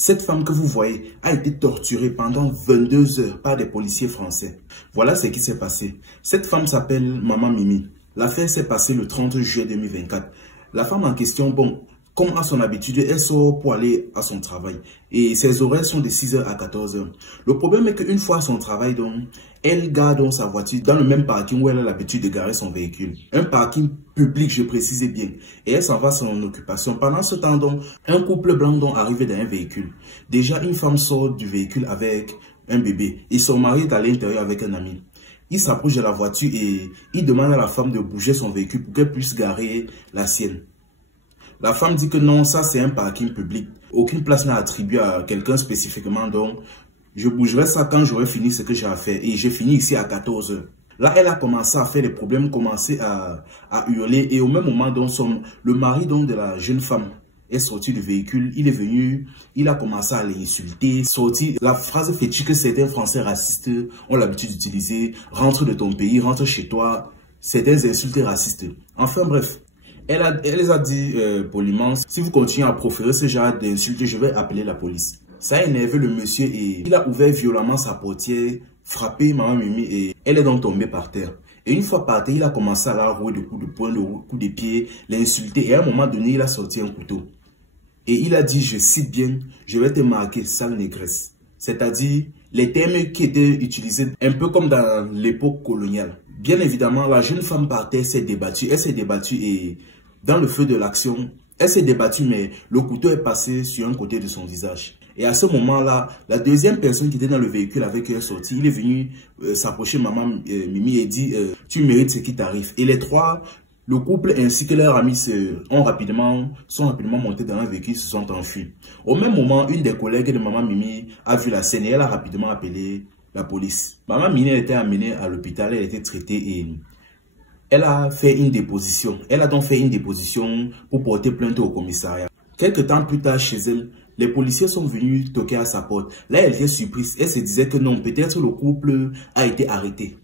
Cette femme que vous voyez a été torturée pendant 22 heures par des policiers français. Voilà ce qui s'est passé. Cette femme s'appelle Maman Mimi. L'affaire s'est passée le 30 juillet 2024. La femme en question, bon, comme à son habitude, elle sort pour aller à son travail. Et ses horaires sont de 6h à 14h. Le problème est qu'une fois à son travail, donc, elle garde sa voiture dans le même parking où elle a l'habitude de garer son véhicule. Un parking public, je précise bien. Et elle s'en va à son occupation. Pendant ce temps, donc, un couple blanc donc, arrive dans un véhicule. Déjà, une femme sort du véhicule avec un bébé. Et son mari est à l'intérieur avec un ami. Il s'approche de la voiture et il demande à la femme de bouger son véhicule pour qu'elle puisse garer la sienne. La femme dit que non, ça c'est un parking public. Aucune place n'est attribuée à quelqu'un spécifiquement, donc je bougerai ça quand j'aurai fini ce que j'ai à faire. Et j'ai fini ici à 14 h. Là, elle a commencé à faire des problèmes, commencé à hurler. Et au même moment, donc, le mari donc, de la jeune femme est sorti du véhicule. Il est venu, il a commencé à l'insulter. Sorti la phrase fétiche que certains Français racistes ont l'habitude d'utiliser. Rentre de ton pays, rentre chez toi. Certains insultes racistes. Enfin bref. Elle les a dit poliment, si vous continuez à proférer ce genre d'insultes, je vais appeler la police. Ça a énervé le monsieur et il a ouvert violemment sa portière, frappé Maman Mimi et elle est donc tombée par terre. Et une fois par terre, il a commencé à la rouer de coups de poing, de coups de pied, l'insulter et à un moment donné, il a sorti un couteau. Et il a dit, je cite bien, je vais te marquer, sale négresse. C'est-à-dire les termes qui étaient utilisés un peu comme dans l'époque coloniale. Bien évidemment, la jeune femme par terre s'est débattue. Elle s'est débattue et dans le feu de l'action, elle s'est débattue mais le couteau est passé sur un côté de son visage. Et à ce moment-là, la deuxième personne qui était dans le véhicule avec elle est sortie. Il est venu s'approcher Maman Mimi et dit tu mérites ce qui t'arrive. Et les trois, le couple ainsi que leurs amis sont rapidement montés dans un véhicule, se sont enfuis. Au même moment, une des collègues de Maman Mimi a vu la scène et elle a rapidement appelé la police. Maman Mimi a été amenée à l'hôpital, elle a été traitée et elle a fait une déposition. Elle a donc fait une déposition pour porter plainte au commissariat. Quelques temps plus tard chez elle, les policiers sont venus toquer à sa porte. Là, elle était surprise. Elle se disait que non, peut-être le couple a été arrêté.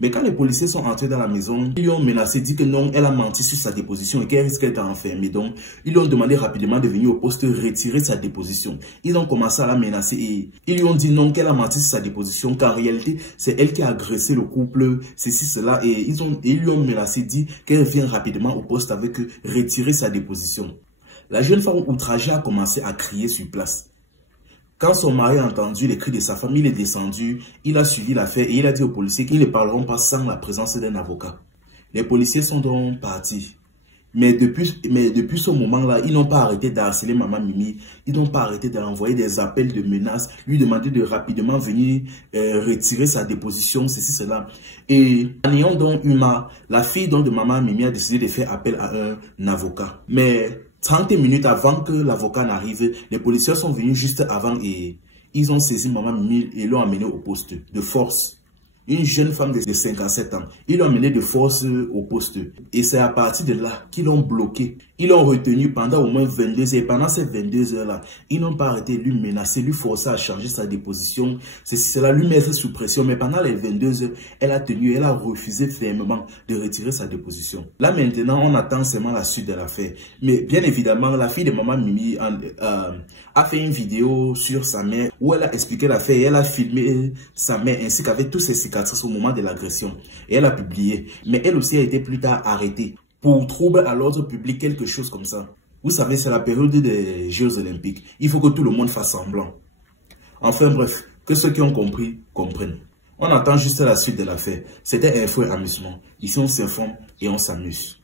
Mais quand les policiers sont entrés dans la maison, ils lui ont menacé, dit que non, elle a menti sur sa déposition et qu'elle risque d'être enfermée. Donc, ils lui ont demandé rapidement de venir au poste retirer sa déposition. Ils ont commencé à la menacer et ils lui ont dit non, qu'elle a menti sur sa déposition, qu'en réalité, c'est elle qui a agressé le couple, ceci, cela. Et ils lui ont menacé, dit qu'elle vienne rapidement au poste avec eux, retirer sa déposition. La jeune femme outragée a commencé à crier sur place. Quand son mari a entendu les cris de sa femme, il est descendu, il a suivi l'affaire et il a dit aux policiers qu'ils ne parleront pas sans la présence d'un avocat. Les policiers sont donc partis. Mais depuis ce moment-là, ils n'ont pas arrêté d'harceler Maman Mimi. Ils n'ont pas arrêté d'envoyer des appels de menaces, lui demander de rapidement venir retirer sa déposition, ceci, cela. Et en ayant donc eu marre, la fille donc de Maman Mimi a décidé de faire appel à un avocat. Mais 30 minutes avant que l'avocat n'arrive, les policiers sont venus juste avant et ils ont saisi Maman Mimi et l'ont amenée au poste de force. Une jeune femme de 57 ans. Ils l'ont amenée de force au poste. Et c'est à partir de là qu'ils l'ont bloqué. Ils l'ont retenu pendant au moins 22 heures. Et pendant ces 22 heures-là, ils n'ont pas arrêté de lui menacer, lui forcer à changer sa déposition. C'est cela, lui mettre sous pression. Mais pendant les 22 heures, elle a tenu, elle a refusé fermement de retirer sa déposition. Là maintenant, on attend seulement la suite de l'affaire. Mais bien évidemment, la fille de Maman Mimi a fait une vidéo sur sa mère où elle a expliqué l'affaire et elle a filmé sa mère ainsi qu'avec tous ses cicatrices au moment de l'agression. Et elle a publié. Mais elle aussi a été plus tard arrêtée pour trouble à l'ordre public, quelque chose comme ça. Vous savez, c'est la période des Jeux Olympiques. Il faut que tout le monde fasse semblant. Enfin bref, que ceux qui ont compris, comprennent. On attend juste la suite de l'affaire. C'était Info et Amusement. Ici, on s'informe et on s'amuse.